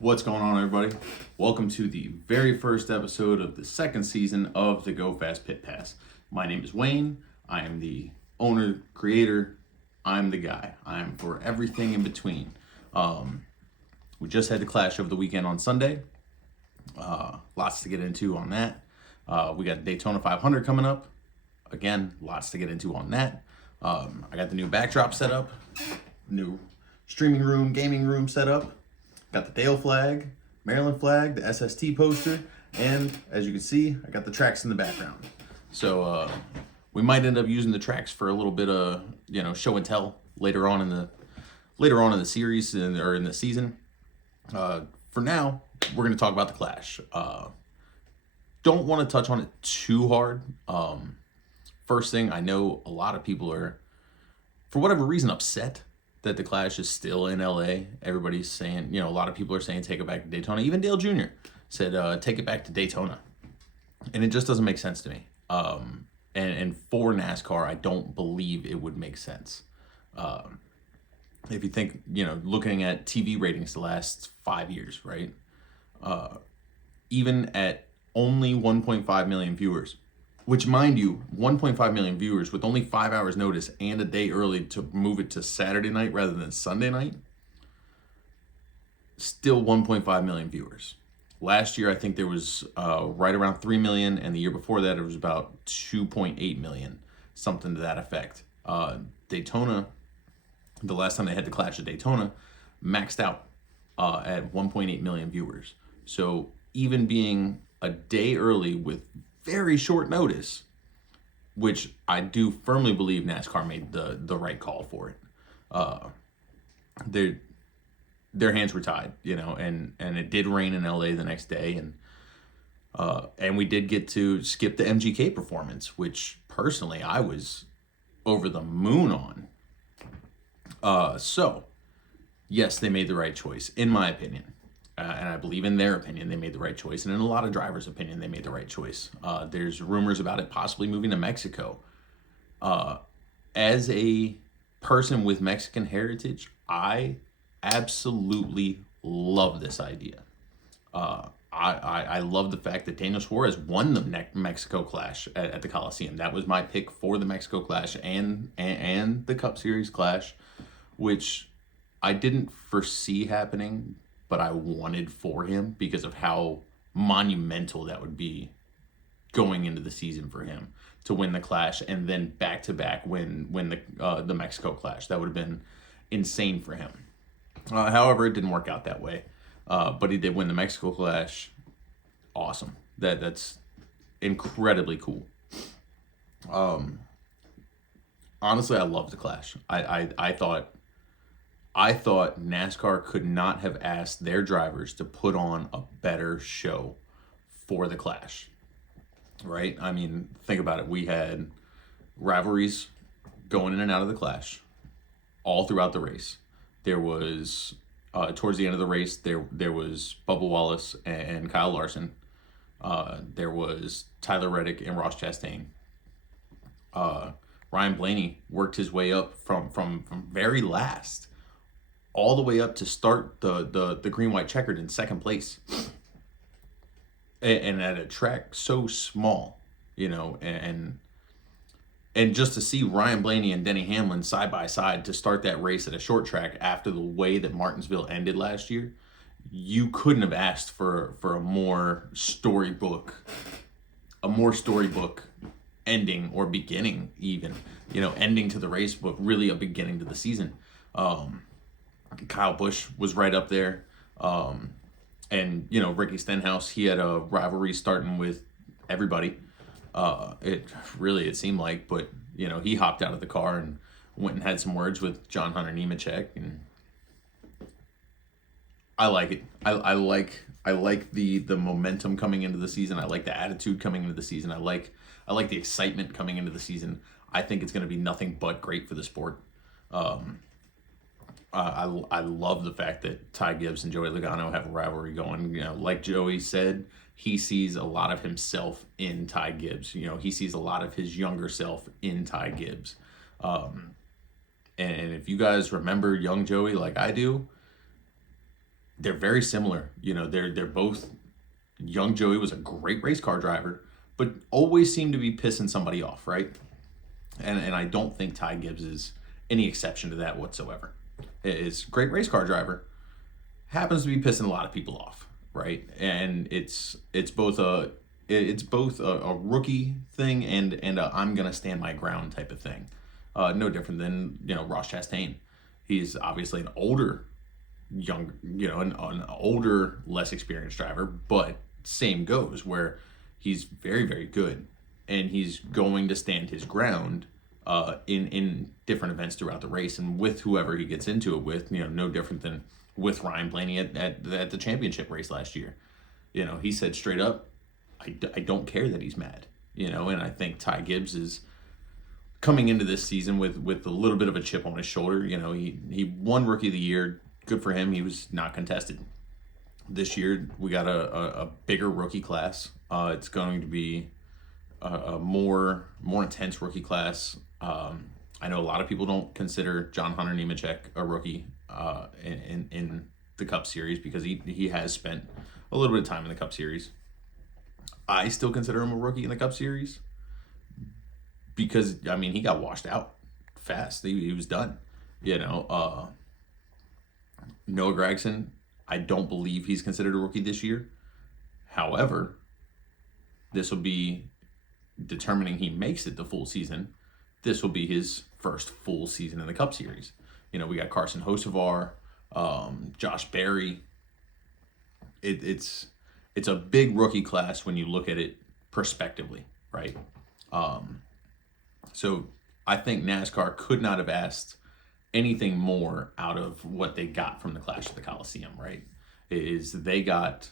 What's going on, everybody? Welcome to the very first episode of the second season of the Go Fast Pit Pass. My name is Wayne. I am the owner, creator. I'm the guy. I'm for everything in between. We just had the Clash over the weekend on Sunday. Lots to get into on that. We got Daytona 500 coming up. Again, lots to get into on that. I got the new backdrop set up, new streaming room, gaming room set up. Got the Dale flag, Maryland flag, the SST poster, and as you can see, I got the tracks in the background. So we might end up using the tracks for a little bit of show and tell later on in the series or in the season. For now, we're going to talk about the Clash. Don't want to touch on it too hard. First thing, I know a lot of people are, for whatever reason, upset that the Clash is still in LA. Everybody's saying, a lot of people are saying take it back to Daytona. Even Dale Jr. said take it back to Daytona. And it just doesn't make sense to me. And for NASCAR, I don't believe it would make sense. If you think, looking at TV ratings the last 5 years, right? Even at only 1.5 million viewers, which, mind you, 1.5 million viewers with only 5 hours notice and a day early to move it to Saturday night rather than Sunday night, still 1.5 million viewers. Last year, I think there was right around 3 million, and the year before that, it was about 2.8 million, something to that effect. Daytona, the last time they had the Clash at Daytona, maxed out at 1.8 million viewers. So even being a day early with very short notice, which I do firmly believe NASCAR made the right call for it. Their hands were tied, and it did rain in LA the next day, and we did get to skip the MGK performance, which personally I was over the moon on. So yes, they made the right choice, in my opinion. And I believe in their opinion, they made the right choice. And in a lot of drivers' opinion, they made the right choice. There's rumors about it possibly moving to Mexico. As a person with Mexican heritage, I absolutely love this idea. I love the fact that Daniel Suarez won the Mexico Clash at the Coliseum. That was my pick for the Mexico Clash and the Cup Series Clash, which I didn't foresee happening, but I wanted for him because of how monumental that would be going into the season for him to win the Clash and then back to back win the Mexico Clash. That would have been insane for him. However, it didn't work out that way. But he did win the Mexico Clash. Awesome. That's incredibly cool. Honestly, I love the Clash. I thought NASCAR could not have asked their drivers to put on a better show for the Clash, right? I mean, think about it. We had rivalries going in and out of the Clash all throughout the race. There was, towards the end of the race, there was Bubba Wallace and Kyle Larson. There was Tyler Reddick and Ross Chastain. Ryan Blaney worked his way up from very last all the way up to start the green-white checkered in second place. And at a track so small, and just to see Ryan Blaney and Denny Hamlin side by side to start that race at a short track after the way that Martinsville ended last year, you couldn't have asked for a more storybook ending or beginning even, ending to the race book, really a beginning to the season. Kyle Busch was right up there. And, Ricky Stenhouse, he had a rivalry starting with everybody. It seemed like, but, he hopped out of the car and went and had some words with John Hunter Nemechek, and I like it. I like the momentum coming into the season. I like the attitude coming into the season. I like the excitement coming into the season. I think it's going to be nothing but great for the sport. I love the fact that Ty Gibbs and Joey Logano have a rivalry going. Like Joey said, he sees a lot of himself in Ty Gibbs. He sees a lot of his younger self in Ty Gibbs. And if you guys remember young Joey like I do, they're very similar. They're both. Young Joey was a great race car driver, but always seemed to be pissing somebody off, right? And I don't think Ty Gibbs is any exception to that whatsoever. Is a great race car driver, happens to be pissing a lot of people off, right? And it's both a rookie thing and a I'm gonna stand my ground type of thing. No different than Ross Chastain. He's obviously an older, an older, less experienced driver, but same goes where he's very, very good, and he's going to stand his ground in different events throughout the race and with whoever he gets into it with. No different than with Ryan Blaney at the championship race last year. He said straight up, I don't care that he's mad. And I think Ty Gibbs is coming into this season with a little bit of a chip on his shoulder. He won Rookie of the Year. Good for him. He was not contested. This year we got a bigger rookie class. It's going to be a more intense rookie class. I know a lot of people don't consider John Hunter Nemechek a rookie in the Cup Series because he has spent a little bit of time in the Cup Series. I still consider him a rookie in the Cup Series because he got washed out fast. He was done. Noah Gragson, I don't believe he's considered a rookie this year. However, this will be determining he makes it the full season. This will be his first full season in the Cup Series. We got Carson Hocevar, Josh Berry. It's a big rookie class when you look at it prospectively, right? So I think NASCAR could not have asked anything more out of what they got from the Clash at the Coliseum, right? Is they got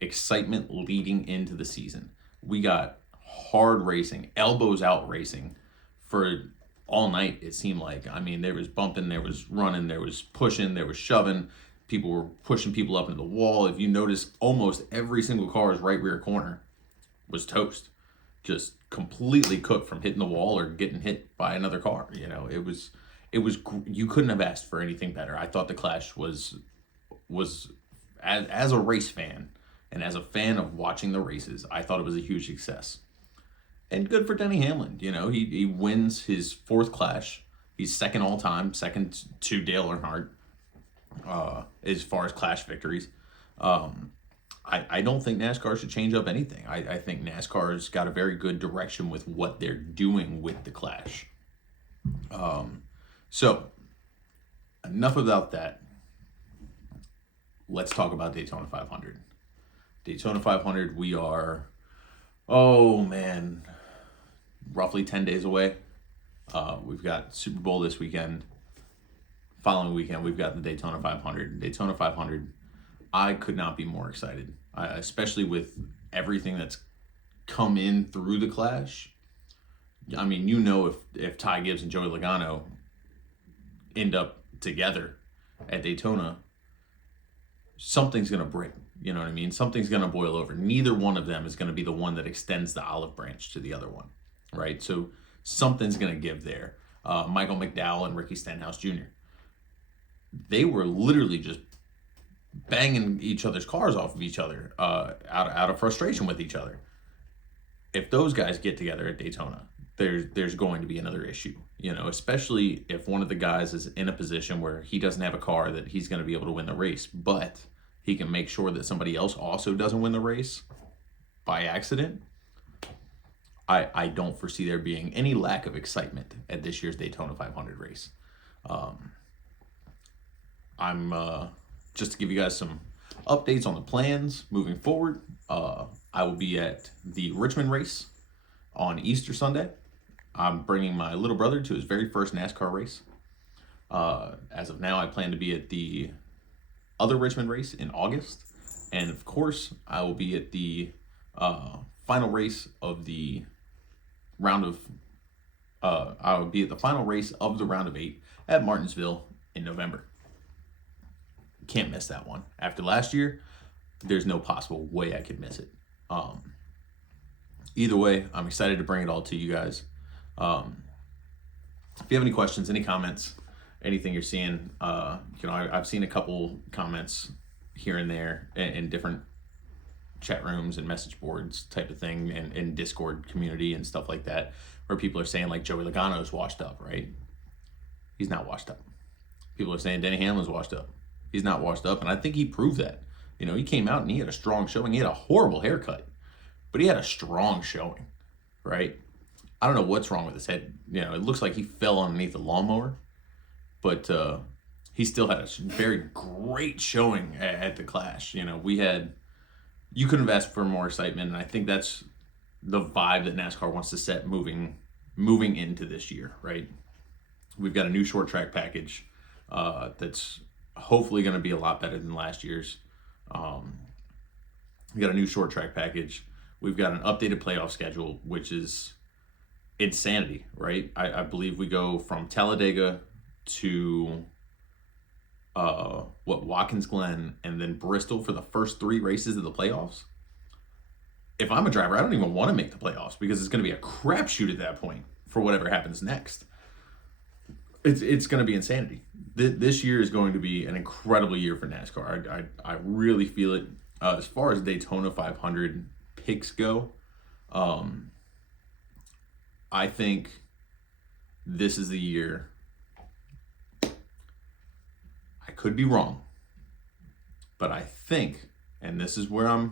excitement leading into the season. We got hard racing, elbows out racing for all night, it seemed like. There was bumping, there was running, there was pushing, there was shoving. People were pushing people up into the wall. If you notice, almost every single car's right rear corner was toast. Just completely cooked from hitting the wall or getting hit by another car. It was you couldn't have asked for anything better. I thought the Clash was as a race fan and as a fan of watching the races, I thought it was a huge success. And good for Denny Hamlin. He wins his fourth Clash. He's second all time, second to Dale Earnhardt as far as Clash victories. I don't think NASCAR should change up anything. I think NASCAR's got a very good direction with what they're doing with the Clash. So, enough about that. Let's talk about Daytona 500. Daytona 500, we are, roughly 10 days away. We've got Super Bowl this weekend. Following weekend, we've got the Daytona 500. Daytona 500, I could not be more excited, especially with everything that's come in through the Clash. If Ty Gibbs and Joey Logano end up together at Daytona, something's going to break. You know what I mean? Something's going to boil over. Neither one of them is going to be the one that extends the olive branch to the other one, right? So something's going to give there. Michael McDowell and Ricky Stenhouse Jr., they were literally just banging each other's cars off of each other out of frustration with each other. If those guys get together at Daytona, there's going to be another issue, especially if one of the guys is in a position where he doesn't have a car that he's going to be able to win the race, but he can make sure that somebody else also doesn't win the race by accident. I don't foresee there being any lack of excitement at this year's Daytona 500 race. I'm just to give you guys some updates on the plans moving forward. I will be at the Richmond race on Easter Sunday. I'm bringing my little brother to his very first NASCAR race. As of now, I plan to be at the other Richmond race in August. And of course, I will be at the final race of the round of, I will be at the final race of the round of 8 at Martinsville in November. Can't miss that one. After last year, there's no possible way I could miss it. Either way, I'm excited to bring it all to you guys. If you have any questions, any comments, anything you're seeing, I've seen a couple comments, here and there in different chat rooms and message boards type of thing, and Discord community and stuff like that, where people are saying like Joey Logano's washed up, right? He's not washed up. People are saying Denny Hamlin's washed up. He's not washed up, and I think he proved that. You know, he came out and he had a strong showing. He had a horrible haircut, but he had a strong showing, right? I don't know what's wrong with his head. You know, it looks like he fell underneath the lawnmower, but he still had a very great showing at the Clash. You know, you couldn't have asked for more excitement, and I think that's the vibe that NASCAR wants to set moving into this year, right? We've got a new short track package that's hopefully going to be a lot better than last year's. We got a new short track package. We've got an updated playoff schedule, which is insanity, right? I believe we go from Talladega to Watkins Glen and then Bristol for the first 3 races of the playoffs. If I'm a driver, I don't even want to make the playoffs because it's going to be a crapshoot at that point for whatever happens next. It's going to be insanity. This year is going to be an incredible year for NASCAR. I really feel it. As far as Daytona 500 picks go, I think this is the year. I could be wrong, but I think, and this is where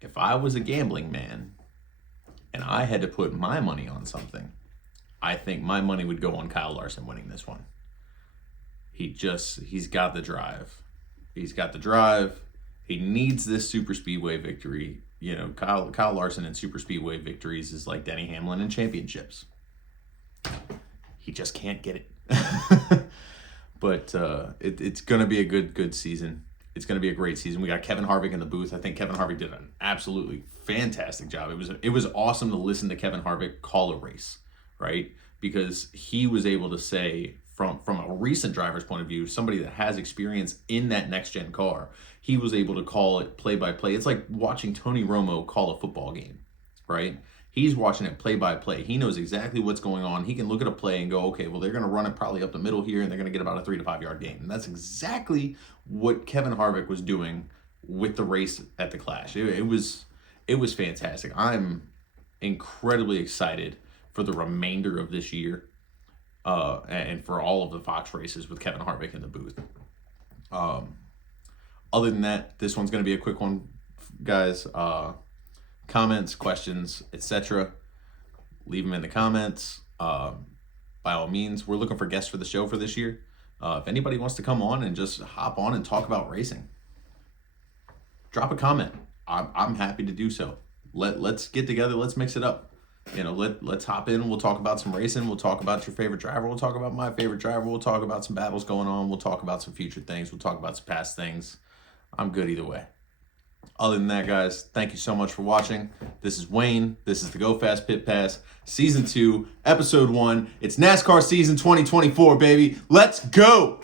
if I was a gambling man and I had to put my money on something, I think my money would go on Kyle Larson winning this one. He's got the drive. He's got the drive. He needs this super speedway victory. You know, Kyle Larson in super speedway victories is like Denny Hamlin in championships. He just can't get it. But it's going to be a good season. It's going to be a great season. We got Kevin Harvick in the booth. I think Kevin Harvick did an absolutely fantastic job. It was awesome to listen to Kevin Harvick call a race, right? Because he was able to say, from a recent driver's point of view, somebody that has experience in that next-gen car, he was able to call it play-by-play. It's like watching Tony Romo call a football game, right? He's watching it play-by-play. He knows exactly what's going on. He can look at a play and go, okay, well, they're going to run it probably up the middle here, and they're going to get about a 3 to 5 yard gain. And that's exactly what Kevin Harvick was doing with the race at the Clash. It was fantastic. I'm incredibly excited for the remainder of this year, and for all of the Fox races with Kevin Harvick in the booth. Other than that, this one's going to be a quick one, guys. Comments, questions, etc. Leave them in the comments. By all means, we're looking for guests for the show for this year. If anybody wants to come on and just hop on and talk about racing, drop a comment. I'm happy to do so. Let's get together. Let's mix it up. You know, let's hop in. We'll talk about some racing. We'll talk about your favorite driver. We'll talk about my favorite driver. We'll talk about some battles going on. We'll talk about some future things. We'll talk about some past things. I'm good either way. Other than that, guys, thank you so much for watching. This is Wayne. This is the Go Fast Pit Pass, Season 2, Episode 1. It's NASCAR Season 2024, baby. Let's go!